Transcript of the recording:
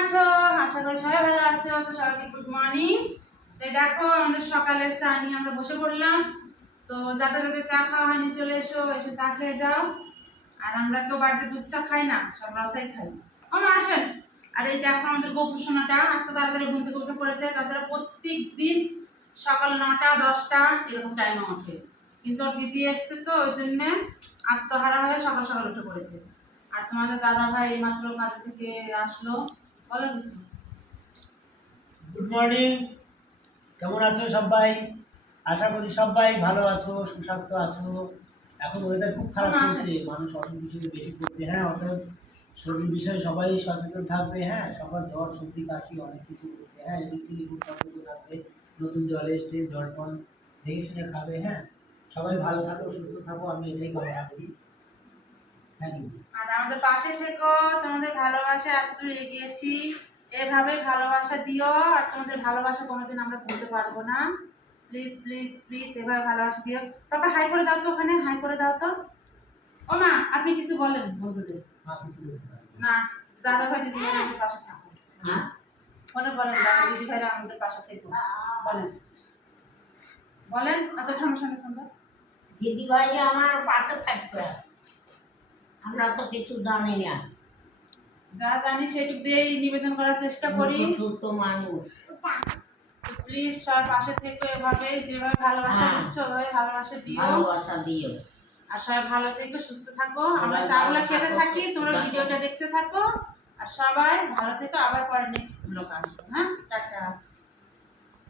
আছো? আশা করি সবাই ভালো আছো। তো সবাইকে গুড মর্নিং। তো দেখো আমাদের সকালের চা নিয়ে আমরা বসে পড়লাম। তো যাতে যাতে চা খাওয়া হয়নি চলে এসো, এসে চা খেয়ে যাও। আর আমরা কেউ বাড়িতে দুধ চা খাই না, সব রসাই খাই। আমার আসেন। আর এই দেখো আমাদের গোপু সোনাটা আজকে তাড়াতাড়ি ঘুম থেকে উঠে পড়েছে। তাছাড়া প্রত্যেক দিন সকাল 9টা 10টা এরকম টাইমে ওঠে, কিন্তু ওর দিদি এসছে তো ওই জন্যে আত্মহারা হয়ে সকাল সকাল উঠে পড়েছে। আর তোমাদের দাদা ভাই মাত্র কাজ থেকে আসলো, বলো কিছু। গুড মর্নিং, কেমন আছো সবাই? আশা করি সবাই ভালো আছো, সুস্বাস্থ্য আছো। এখন ওয়েদার খুব খারাপ চলছে, মানুষ অসুখ বিসুখ বেশি পড়ছে। হ্যাঁ, অর্থাৎ শরীর বিষয়ে সবাই সচেতন থাকবে। হ্যাঁ, সবার জ্বর সর্দি কাশি অনেক কিছু হচ্ছে। হ্যাঁ, এদিক থেকে খুব সচেতন থাকবে। নতুন জল এসছে, জলপান দেখে শুনে খাবে। হ্যাঁ, সবাই ভালো থাকো, সুস্থ থাকো, আমি এটাই কামনা করি। Thank you. আর আমাদের পাশে থেকো, তোমাদের ভালোবাসা এতদূর এগিয়েছি, এভাবে ভালোবাসা দিও। আর তোমাদের ভালোবাসা কোনোদিন আমরা ভুলতে পারবো না। প্লিজ প্লিজ প্লিজ এভাবে ভালোবাসা দিও। বাবা হাই করে দাও তো, ওখানে হাই করে দাও তো। ও মা, আপনি কিছু বলেন বন্ধুদের। না, দাদা ভাই দিদি ভাই আমাদের পাশে থাকো। হ্যাঁ বলেন বলেন, দাদা দিদি ভাইরা আমাদের পাশে থেকো, বলেন বলেন। এত সামনে তোমরা দিদি ভাই আমার পাশে থাকবে, আমরা তো কিছু জানি না, যা জানি সেটুকু দিয়েই নিবেদন করার চেষ্টা করি। ছোট মানুষ। প্লিজ সবার পাশে থেকে এভাবে যেভাবে ভালোবাসা হ্যাঁ। দিচ্ছ ওভাবে ভালোবাসা দিও। ভালোবাসা দিও। আর সবাই ভালো থেকো, সুস্থ থাকো। আমরা সবাই চাগুলো ভালো খেতে থাকো, থাকি, সুস্থ তোমরা থাকো। ভিডিওটা দেখতে থাকো। আর সবাই ভালো থেকো, আবার পরে নেক্সট ব্লগ আসবো। হ্যাঁ, টাটা।